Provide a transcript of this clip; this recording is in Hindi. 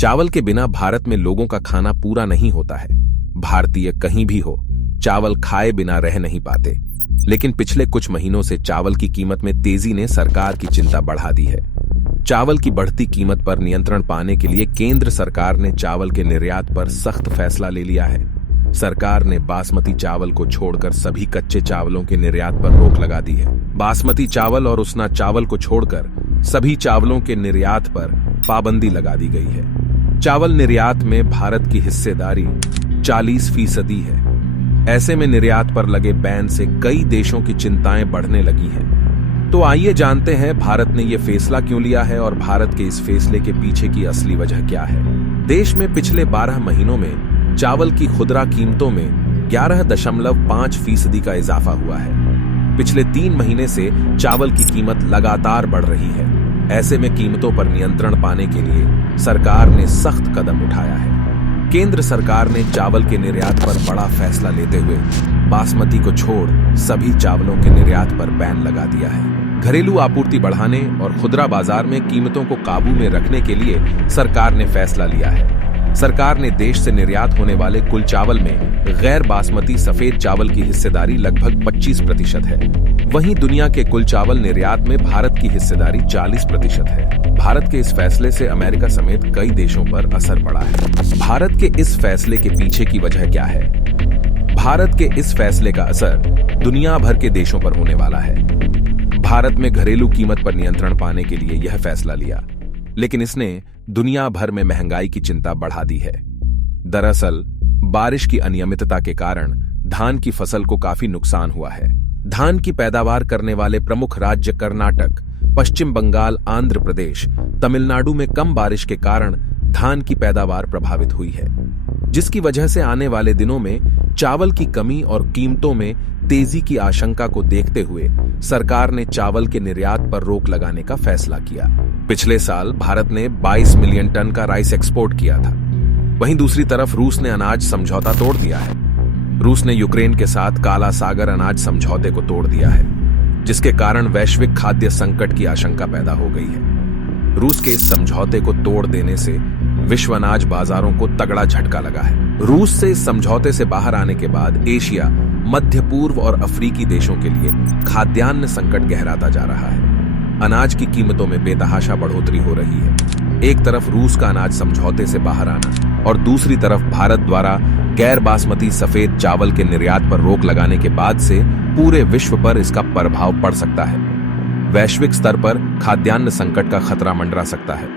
चावल के बिना भारत में लोगों का खाना पूरा नहीं होता है। भारतीय कहीं भी हो, चावल खाए बिना रह नहीं पाते। लेकिन पिछले कुछ महीनों से चावल की कीमत में तेजी ने सरकार की चिंता बढ़ा दी है। चावल की बढ़ती कीमत पर नियंत्रण पाने के लिए केंद्र सरकार ने चावल के निर्यात पर सख्त फैसला ले लिया है। सरकार ने बासमती चावल को छोड़कर सभी कच्चे चावलों के निर्यात पर रोक लगा दी है। बासमती चावल और उसना चावल को छोड़कर सभी चावलों के निर्यात पर पाबंदी लगा दी गई है। चावल निर्यात में भारत की हिस्सेदारी 40% है। ऐसे में निर्यात पर लगे बैन से कई देशों की चिंताएं बढ़ने लगी हैं। तो आइए जानते हैं भारत ने यह फैसला क्यों लिया है और भारत के इस फैसले के पीछे की असली वजह क्या है। देश में पिछले 12 महीनों में चावल की खुदरा कीमतों में 11.5% का इजाफा हुआ है। पिछले 3 महीने से चावल की कीमत लगातार बढ़ रही है। ऐसे में कीमतों पर नियंत्रण पाने के लिए सरकार ने सख्त कदम उठाया है। केंद्र सरकार ने चावल के निर्यात पर बड़ा फैसला लेते हुए बासमती को छोड़ सभी चावलों के निर्यात पर बैन लगा दिया है। घरेलू आपूर्ति बढ़ाने और खुदरा बाजार में कीमतों को काबू में रखने के लिए सरकार ने फैसला लिया है। सरकार ने देश से निर्यात होने वाले कुल चावल में गैर बासमती सफेद चावल की हिस्सेदारी लगभग 25% है। वहीं दुनिया के कुल चावल निर्यात में भारत की हिस्सेदारी 40% है। भारत के इस फैसले से अमेरिका समेत कई देशों पर असर पड़ा है। भारत के इस फैसले के पीछे की वजह क्या है? भारत के इस फैसले का असर दुनिया भर के देशों पर होने वाला है। भारत में घरेलू कीमत पर नियंत्रण पाने के लिए यह फैसला लिया, लेकिन इसने दुनिया भर में महंगाई की चिंता बढ़ा दी है। दरअसल बारिश की अनियमितता के कारण धान की फसल को काफी नुकसान हुआ है। धान की पैदावार करने वाले प्रमुख राज्य कर्नाटक, पश्चिम बंगाल, आंध्र प्रदेश, तमिलनाडु में कम बारिश के कारण धान की पैदावार प्रभावित हुई है, जिसकी वजह से आने वाले दिनों में चावल की कमी और कीमतों में तेजी की आशंका को देखते हुए सरकार ने चावल के निर्यात पर रोक लगाने का फैसला किया। पिछले साल भारत ने 22 मिलियन टन का राइस एक्सपोर्ट किया था। वहीं दूसरी तरफ रूस ने अनाज समझौता तोड़ दिया है। रूस ने यूक्रेन के साथ काला सागर अनाज समझौते को तोड़ दिया है, जिसके कारण वैश्विक खाद्य संकट की आशंका पैदा हो गई है। रूस के इस समझौते को तोड़ देने से विश्व अनाज बाजारों को तगड़ा झटका लगा है। रूस से इस समझौते से बाहर आने के बाद एशिया, मध्य पूर्व और अफ्रीकी देशों के लिए खाद्यान्न संकट गहराता जा रहा है। अनाज की कीमतों में बेतहाशा बढ़ोतरी हो रही है। एक तरफ रूस का अनाज समझौते से बाहर आना और दूसरी तरफ भारत द्वारा गैर बासमती सफेद चावल के निर्यात पर रोक लगाने के बाद से पूरे विश्व पर इसका प्रभाव पड़ सकता है। वैश्विक स्तर पर खाद्यान्न संकट का खतरा मंडरा सकता है।